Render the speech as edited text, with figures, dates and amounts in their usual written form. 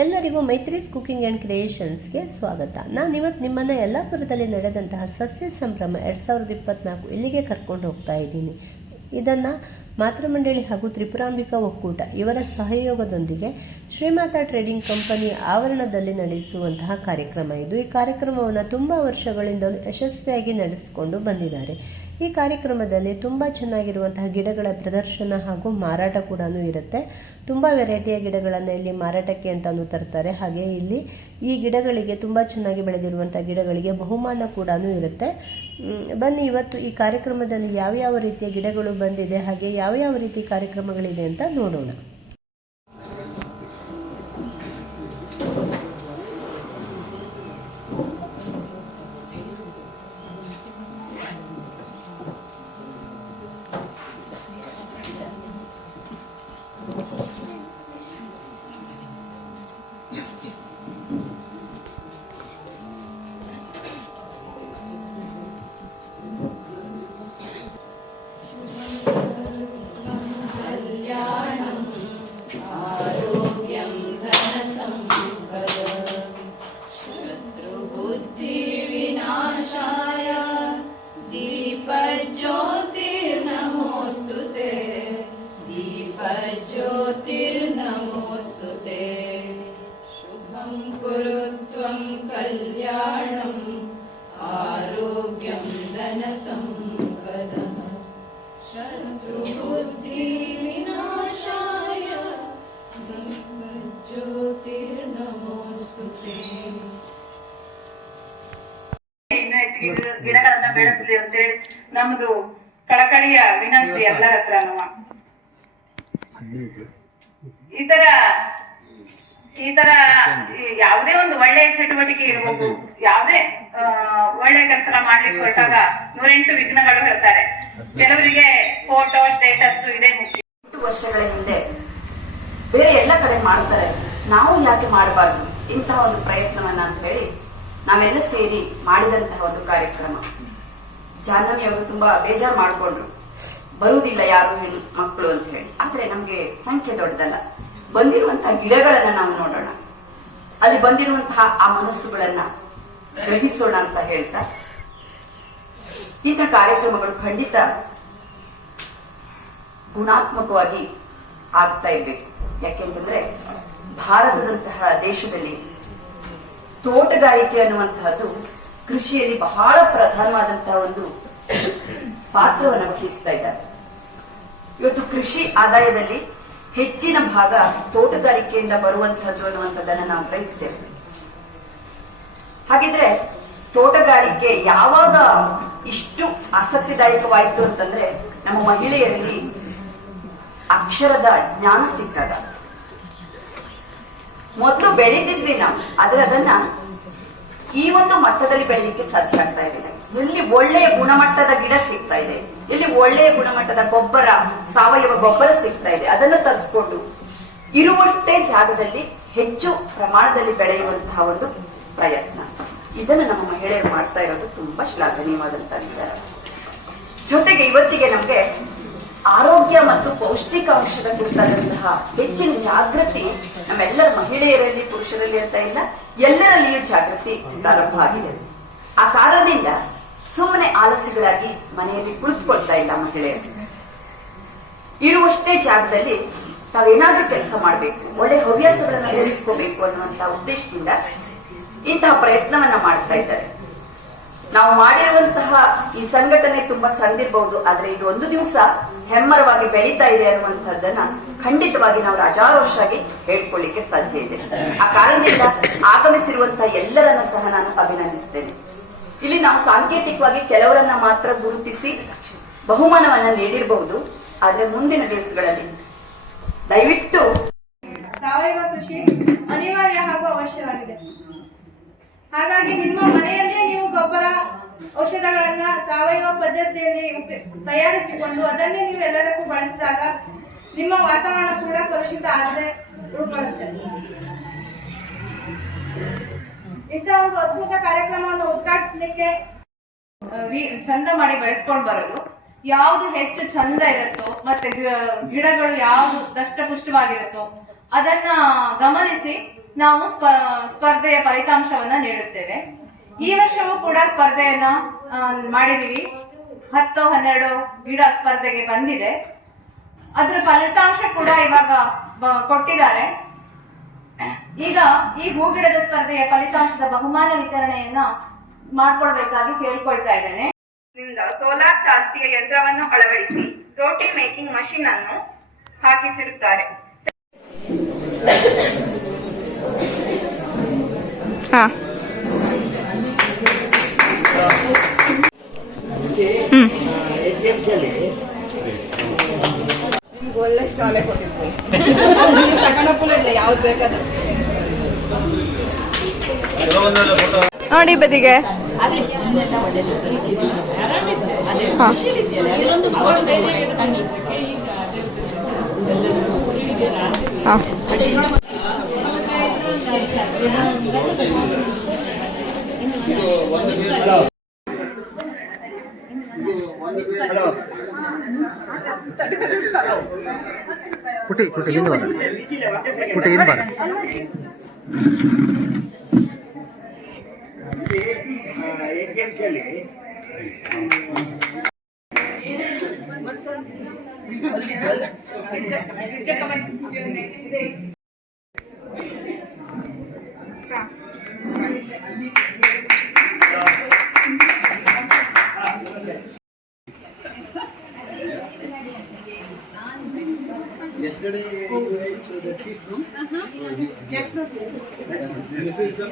ಎಲ್ಲರಿಗೂ Maitri's cooking and ಕ್ರಿಯೇಷನ್ಸ್ಗೆ ಸ್ವಾಗತ. ನಾನಿವತ್ತು ನಿಮ್ಮನ್ನು ಯಲ್ಲಾಪುರದಲ್ಲಿ ನಡೆದಂತಹ ಸಸ್ಯ ಸಂಭ್ರಮ 2024 ಇಲ್ಲಿಗೆ ಕರ್ಕೊಂಡು ಹೋಗ್ತಾ ಇದ್ದೀನಿ. ಇದನ್ನು ಮಾತೃಮಂಡಳಿ ಹಾಗೂ ತ್ರಿಪುರಾಂಬಿಕಾ ಒಕ್ಕೂಟ ಇವರ ಸಹಯೋಗದೊಂದಿಗೆ ಶ್ರೀಮಾತಾ ಟ್ರೇಡಿಂಗ್ ಕಂಪನಿ ಆವರಣದಲ್ಲಿ ನಡೆಸುವಂತಹ ಕಾರ್ಯಕ್ರಮ ಇದು. ಈ ಕಾರ್ಯಕ್ರಮವನ್ನು ತುಂಬ ವರ್ಷಗಳಿಂದಲೂ ಯಶಸ್ವಿಯಾಗಿ ನಡೆಸಿಕೊಂಡು ಬಂದಿದ್ದಾರೆ. ಈ ಕಾರ್ಯಕ್ರಮದಲ್ಲಿ ತುಂಬ ಚೆನ್ನಾಗಿರುವಂತಹ ಗಿಡಗಳ ಪ್ರದರ್ಶನ ಹಾಗೂ ಮಾರಾಟ ಕೂಡ ಇರುತ್ತೆ. ತುಂಬ ವೆರೈಟಿಯ ಗಿಡಗಳನ್ನು ಇಲ್ಲಿ ಮಾರಾಟಕ್ಕೆ ಅಂತಲೂ ತರ್ತಾರೆ. ಹಾಗೆ ಇಲ್ಲಿ ಈ ಗಿಡಗಳಿಗೆ ತುಂಬ ಚೆನ್ನಾಗಿ ಬೆಳೆದಿರುವಂಥ ಗಿಡಗಳಿಗೆ ಬಹುಮಾನ ಕೂಡ ಇರುತ್ತೆ. ಬನ್ನಿ ಇವತ್ತು ಈ ಕಾರ್ಯಕ್ರಮದಲ್ಲಿ ಯಾವ್ಯಾವ ರೀತಿಯ ಗಿಡಗಳು ಬಂದಿದೆ ಹಾಗೆ ಯಾವ್ಯಾವ ರೀತಿ ಕಾರ್ಯಕ್ರಮಗಳಿದೆ ಅಂತ ನೋಡೋಣ. ज्योतिर्नमोस्तुते शुभं कुरु त्वं कल्याणं आरोग्यं धनसम्पदः शत्रुबुद्धिविनाशाय ज्योतिर्नमोस्तुते. ಇನ್ನು ಹೆಚ್ಚಿಗೆ ಗಿಡಗಳನ್ನ ಬೆಳೆಸಲಿ ಅಂತ ಹೇಳಿ ನಮ್ದು ಕಳಕಳಿಯ ವಿನಂತಿ ಎಲ್ಲರ ಹತ್ರನೂ. ಈ ತರ ಯಾವುದೇ ಒಂದು ಒಳ್ಳೆಯ ಚಟುವಟಿಕೆ ಇರಬಹುದು, ಯಾವುದೇ ಒಳ್ಳೆ ಕೆಲಸ ಮಾಡ್ಲಿಕ್ಕೆ ಹೊರಟಾಗ 108 ವಿಘ್ನಗಳು ಹೇಳ್ತಾರೆ. ಕೆಲವರಿಗೆ ಫೋಟೋ ಸ್ಟೇಟಸ್ ಇದೆ ಮುಖ್ಯ. 8 ವರ್ಷಗಳ ಹಿಂದೆ ಬೇರೆ ಎಲ್ಲ ಕಡೆ ಮಾಡ್ತಾರೆ, ನಾವು ಯಾಕೆ ಮಾಡಬಾರ್ದು ಇಂತಹ ಒಂದು ಪ್ರಯತ್ನವನ್ನ ಅಂತ ಹೇಳಿ ನಾವೆಲ್ಲ ಸೇರಿ ಮಾಡಿದಂತಹ ಒಂದು ಕಾರ್ಯಕ್ರಮ. ಜಾಹ್ನವಿ ಅವರು ತುಂಬಾ ಬೇಜಾರು ಮಾಡ್ಕೊಂಡ್ರು, ಬರುವುದಿಲ್ಲ ಯಾರು ಹೆಣ್ಣು ಮಕ್ಕಳು ಅಂತ ಹೇಳಿ. ಆದ್ರೆ ನಮ್ಗೆ ಸಂಖ್ಯೆ ದೊಡ್ಡದಲ್ಲ, ಬಂದಿರುವಂತಹ ಗಿಡಗಳನ್ನ ನಾವು ನೋಡೋಣ, ಅಲ್ಲಿ ಬಂದಿರುವಂತಹ ಆ ಮನಸ್ಸುಗಳನ್ನ ಗ್ರಹಿಸೋಣ ಅಂತ ಹೇಳ್ತಾ ಇಂತಹ ಕಾರ್ಯಕ್ರಮಗಳು ಖಂಡಿತ ಗುಣಾತ್ಮಕವಾಗಿ ಆಗ್ತಾ ಇರ್ಬೇಕು. ಯಾಕೆಂತಂದ್ರೆ ಭಾರತದಂತಹ ದೇಶದಲ್ಲಿ ತೋಟಗಾರಿಕೆ ಅನ್ನುವಂತಹದ್ದು ಕೃಷಿಯಲ್ಲಿ ಬಹಳ ಪ್ರಧಾನವಾದಂತಹ ಒಂದು ಪಾತ್ರವನ್ನು ವಹಿಸ್ತಾ ಇದ್ದಾರೆ. ಇವತ್ತು ಕೃಷಿ ಆದಾಯದಲ್ಲಿ ಹೆಚ್ಚಿನ ಭಾಗ ತೋಟಗಾರಿಕೆಯಿಂದ ಬರುವಂತಹದ್ದು ಅನ್ನುವಂಥದ್ದನ್ನ ನಾವು ಗ್ರಹಿಸ್ತೇವೆ. ಹಾಗಿದ್ರೆ ತೋಟಗಾರಿಕೆ ಯಾವಾಗ ಇಷ್ಟು ಆಸಕ್ತಿದಾಯಕವಾಯಿತು ಅಂತಂದ್ರೆ ನಮ್ಮ ಮಹಿಳೆಯರಲ್ಲಿ ಅಕ್ಷರದ ಜ್ಞಾನ ಸಿಕ್ಕಾಗ. ಮೊದಲು ಬೆಳೀತಿದ್ವಿ ನಾವು, ಆದ್ರೆ ಅದನ್ನ ಈ ಒಂದು ಮಟ್ಟದಲ್ಲಿ ಬೆಳಲಿಕ್ಕೆ ಸಾಧ್ಯ ಆಗ್ತಾ ಇರಲಿಲ್ಲ. ಎಲ್ಲಿ ಒಳ್ಳೆಯ ಗುಣಮಟ್ಟದ ಗಿಡ ಸಿಗ್ತಾ ಇದೆ, ಎಲ್ಲಿ ಒಳ್ಳೆಯ ಗುಣಮಟ್ಟದ ಗೊಬ್ಬರ, ಸಾವಯವ ಗೊಬ್ಬರ ಸಿಗ್ತಾ ಇದೆ, ಅದನ್ನು ತರಿಸ್ಕೊಂಡು ಇರುವಷ್ಟೇ ಜಾಗದಲ್ಲಿ ಹೆಚ್ಚು ಪ್ರಮಾಣದಲ್ಲಿ ಬೆಳೆಯುವಂತಹ ಒಂದು ಪ್ರಯತ್ನ, ಇದನ್ನು ನಮ್ಮ ಮಹಿಳೆಯರು ಮಾಡ್ತಾ ಇರೋದು ತುಂಬಾ ಶ್ಲಾಘನೀಯವಾದಂತಹ ವಿಚಾರ. ಜೊತೆಗೆ ಇವತ್ತಿಗೆ ನಮ್ಗೆ ಆರೋಗ್ಯ ಮತ್ತು ಪೌಷ್ಟಿಕಾಂಶದ ಕುರಿತಾದಂತಹ ಹೆಚ್ಚಿನ ಜಾಗೃತಿ ನಮ್ಮೆಲ್ಲರ ಮಹಿಳೆಯರಲ್ಲಿ, ಪುರುಷರಲ್ಲಿ ಅಂತ ಇಲ್ಲ, ಎಲ್ಲರಲ್ಲಿಯೂ ಜಾಗೃತಿ ಪ್ರಾರಂಭ ಆಗಿದೆ. ಆ ಕಾರಣದಿಂದ ಸುಮ್ಮನೆ ಆಲಸ್ಯಗಳಾಗಿ ಮನೆಯಲ್ಲಿ ಕುಳಿತುಕೊಳ್ತಾ ಇಲ್ಲ ಮಹಿಳೆಯರು. ಇರುವಷ್ಟೇ ಜಾಗದಲ್ಲಿ ತಾವೇನಾದ್ರೂ ಕೆಲಸ ಮಾಡಬೇಕು, ಒಳ್ಳೆ ಹವ್ಯಾಸಗಳನ್ನ ಬೆಳೆಸ್ಕೋಬೇಕು ಅನ್ನುವಂತಹ ಉದ್ದೇಶದಿಂದ ಇಂತಹ ಪ್ರಯತ್ನವನ್ನ ಮಾಡ್ತಾ ಇದ್ದಾರೆ. ನಾವು ಮಾಡಿರುವಂತಹ ಈ ಸಂಘಟನೆ ತುಂಬಾ ಸಣ್ಣದಿರಬಹುದು, ಆದ್ರೆ ಇದು ಒಂದು ದಿವಸ ಹೆಮ್ಮರವಾಗಿ ಬೆಳೀತಾ ಇದೆ ಅನ್ನುವಂಥದ್ದನ್ನ ಖಂಡಿತವಾಗಿ ನಾವು ರಾಜಾರೋಷಾಗಿ ಹೇಳ್ಕೊಳ್ಳಿಕ್ಕೆ ಸಾಧ್ಯ ಇದೆ. ಆ ಕಾರಣದಿಂದ ಆಗಮಿಸಿರುವಂತಹ ಎಲ್ಲರನ್ನ ಸಹ ನಾನು ಅಭಿನಂದಿಸ್ತೇನೆ. ಇಲ್ಲಿ ನಾವು ಸಾಂಕೇತಿಕವಾಗಿ ಕೆಲವರನ್ನ ಮಾತ್ರ ಗುರುತಿಸಿ ಬಹುಮಾನವನ್ನ ನೀಡಿರಬಹುದು, ಆದ್ರೆ ಮುಂದಿನ ದಿವಸಗಳಲ್ಲಿ ದಯವಿಟ್ಟು ಸಾವಯವ ಕೃಷಿ ಅನಿವಾರ್ಯ ಹಾಗೂ ಅವಶ್ಯವಾಗಿದೆ. ಹಾಗಾಗಿ ನಿಮ್ಮ ಮನೆಯಲ್ಲೇ ನೀವು ಗೊಬ್ಬರ, ಔಷಧಗಳನ್ನ ಸಾವಯವ ಪದ್ಧತಿಯಲ್ಲಿ ತಯಾರಿಸಿಕೊಂಡು ಅದನ್ನೇ ನೀವು ಎಲ್ಲರಿಗೂ ಬಳಸಿದಾಗ ನಿಮ್ಮ ವಾತಾವರಣ ಕೂಡ ಕಲುಷಿತ ಆಗದೆ ಉಳ್ಕೊಳ್ಳುತ್ತೆ. ಇಂಥ ಒಂದು ಅದ್ಭುತ ಕಾರ್ಯಕ್ರಮವನ್ನು ಉದ್ಘಾಟಿಸಲಿಕ್ಕೆ ಚಂದ ಮಾಡಿ ಬೆಳೆಸ್ಕೊಂಡು ಬರೋದು, ಯಾವುದು ಹೆಚ್ಚು ಚಂದ ಇರುತ್ತೋ ಮತ್ತೆ ಗಿಡಗಳು ಯಾವುದು ದಷ್ಟಪುಷ್ಟವಾಗಿರುತ್ತೋ ಅದನ್ನ ಗಮನಿಸಿ ನಾವು ಸ್ಪರ್ಧೆಯ ಫಲಿತಾಂಶವನ್ನ ನೀಡುತ್ತೇವೆ. ಈ ವರ್ಷವೂ ಕೂಡ ಸ್ಪರ್ಧೆಯನ್ನ ಮಾಡಿದೀವಿ. 10-12 ಗಿಡ ಸ್ಪರ್ಧೆಗೆ ಬಂದಿದೆ. ಅದರ ಫಲಿತಾಂಶ ಕೂಡ ಇವಾಗ ಕೊಟ್ಟಿದ್ದಾರೆ. ಈಗ ಈ ಹೂಗಿಡದ ಸ್ಪರ್ಧೆಯ ಫಲಿತಾಂಶದ ಬಹುಮಾನ ವಿತರಣೆಯನ್ನ ಮಾಡ್ಕೊಳ್ಬೇಕಾಗಿ ಕೇಳ್ಕೊಳ್ತಾ ಇದ್ದೇನೆ. ಸೋಲಾರ್ ಚಾಲಿತ ಯಂತ್ರವನ್ನು ಅಳವಡಿಸಿ ರೋಟಿ ಮೇಕಿಂಗ್ ಮಷೀನ್ ಅನ್ನು ಹಾಕಿಸಿರುತ್ತಾರೆ. ನಿಮ್ಗೆ ಒಳ್ಳೆ ಸ್ಟಾಲೆ ಕೊಟ್ಟಿದ್ವಿ ತಗೊಂಡೋಗ್ಲಿಲ್ಲ ಯಾವ್ದು ಬೇಕಾದ್ರೆ ನೋಡಿ ಬದಿಗೆ ಪುಟಿ ಹಿಂದೆ ಬರ ಪುಟಿ ಹಿಂದೆ ಬರ Yesterday we went to the tea room. This is the